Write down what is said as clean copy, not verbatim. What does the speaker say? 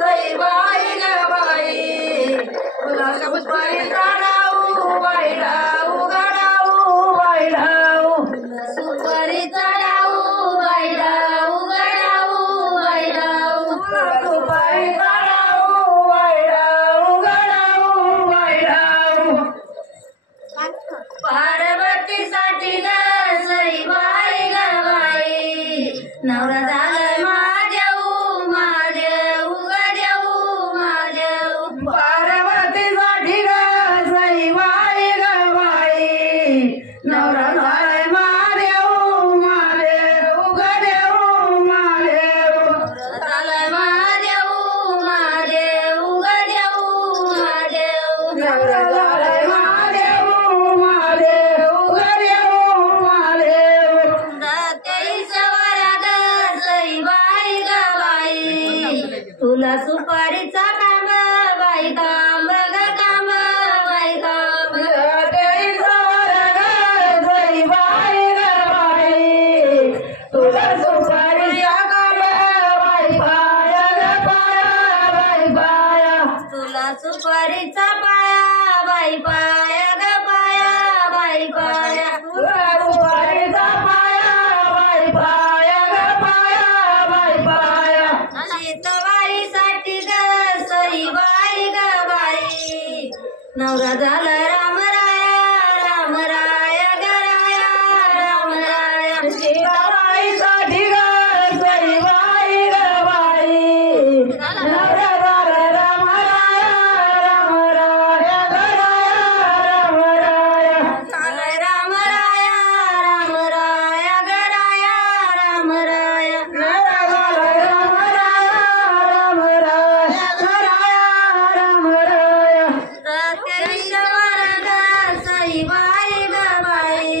सई बाई ग बाई तुला सुपारी चढाऊ बाई ढाऊ गडाऊ बाई ढाऊ सुपारी चढाऊ बाई ढाऊ गडाऊ बाई ढाऊ सुपारी चढाऊ बाई ढाऊ गडाऊ बाई ढाऊ पार्वतीसाठी ग सई बाई ग बाई नवरा झालाय महादेव महादेव ग देऊ महादेव पार्वतीसाठी ग सई बाई ग बाई नवरा झालाय महादेव महादेव ग देऊ महादेव झालाय महादेव महादेव ग देऊ महादेव नवरा झालाय महादेव महादेव ग देऊ महादेव तुला सुपारीचा काम बाई काम ग काम बाई काम सई बाई ग बाई तुला सुपारीचा काम बाई पाया ग पाया बाई पाया तुला सुपारीचा पाया बाई पाया ग पाया बाई पाया तुला सुपारीचा पाया बाई पाया ग पाया बाई पाया शेतवारीसाठी ग सई बाई ग बाई नवरा झाला राम राया ग राया राम राया शेतवारीसाठी ग सई बाई ग बाई नवरा झाला राम राया ग राया राम राया झाला राम राया ग राया राम राया नवरा झाला राम राया ग राया राम राया सई बाई ग बाई